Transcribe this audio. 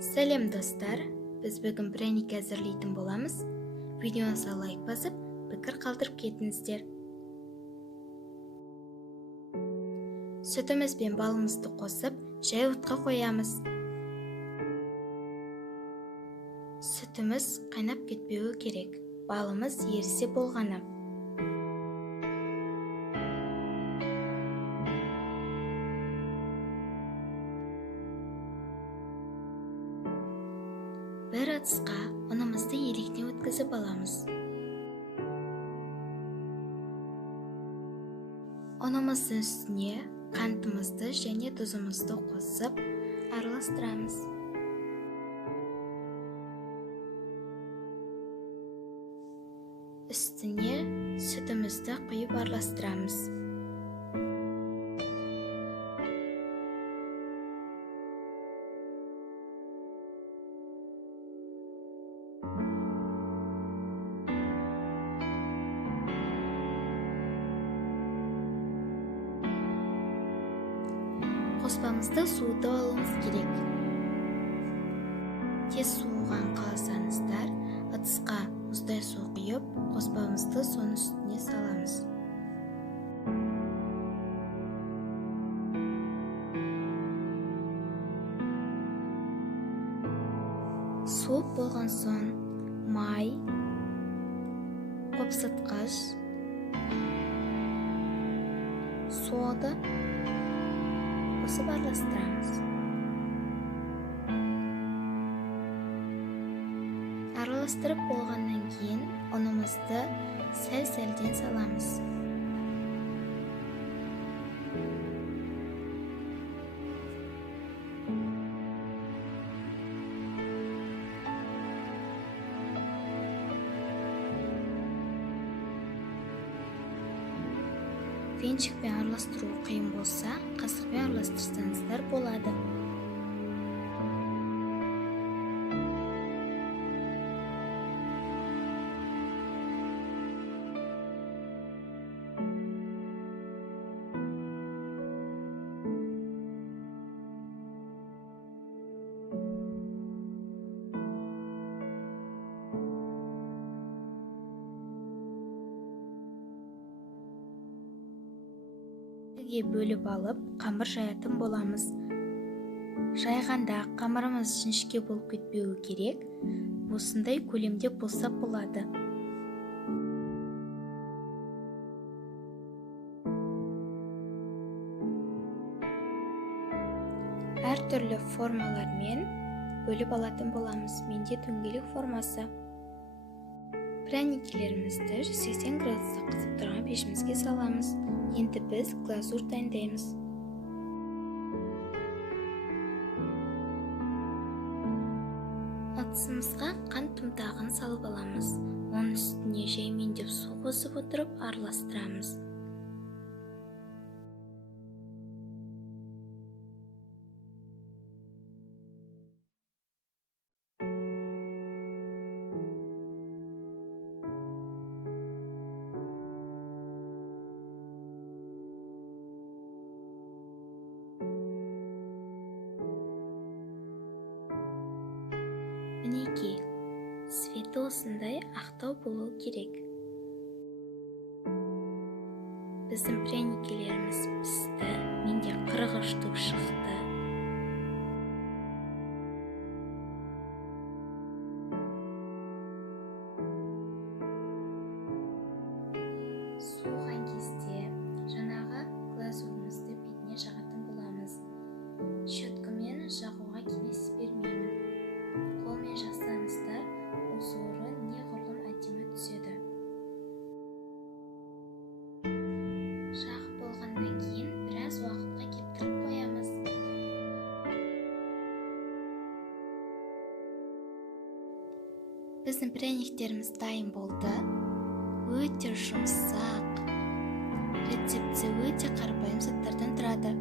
Сәлем достар, біз бүгін пряник әзірлейтін боламыз. Видеоңызға лайк басып, пікір қалдырып кетіңіздер. Сүтіміз бен балымызды қосып, жай отқа қоямыз. Сүтіміз қайнап кетпеуі керек, балымыз ерісе болғаны. Бір ыдысқа ұнымызды електен өткізіп аламыз. Ұнымыздың үстіне қантымызды және тұзымызды қосып араластырамыз. Үстіне сүтімізді құйып араластырамыз. Қоспамызды суытып алуымыз керек. Тез суыған қаласаңыздар, ыдысқа мұздай су құйып, қоспамызды соның үстіне саламыз. Суып болған соң май, қопсытқыш, сода қосып араластырамыз. Араластырып болғаннан кейін ұнымызды сәл-сәлден саламыз. Венчикпен араластыру қиын болса, қасықпен араластырсаңыздар болады. Бөліп алып, қамыр жаятын боламыз. Жайғанда қамырымыз жіңішке болып кетпеуі керек. Осындай көлемде болса болады. Әртүрлі формалармен бөліп алатын боламыз. Менде дөңгелек формасы. Пряниктерімізді 180 градуста қызып тұрған пешімізге саламыз. Енді біз глазур дайындаймыз. Ыдысымызға қант тұмтағын салып аламыз. Оның үстіне жаймендеп су қосып отырып араластырамыз. Мінекей, светі осындай ақтау болуы керек. Біздің пряникелеріміз пісті, менде 40 штук шықты. Суыған кезде жаңағы глазурымызды бетіне жағатын боламыз. Щеткамен жағуға кеңес бермеймін. Қолмен жасаңыздар, озоры неғұрлым әдемі түседі. Жағып болғаннан кейін біраз уақытқа кептіріп қоямыз. Біздің пряниктеріміз дайын болды. Өте жұмсақ. Рецепті өте қарапайым заттардан тұрады.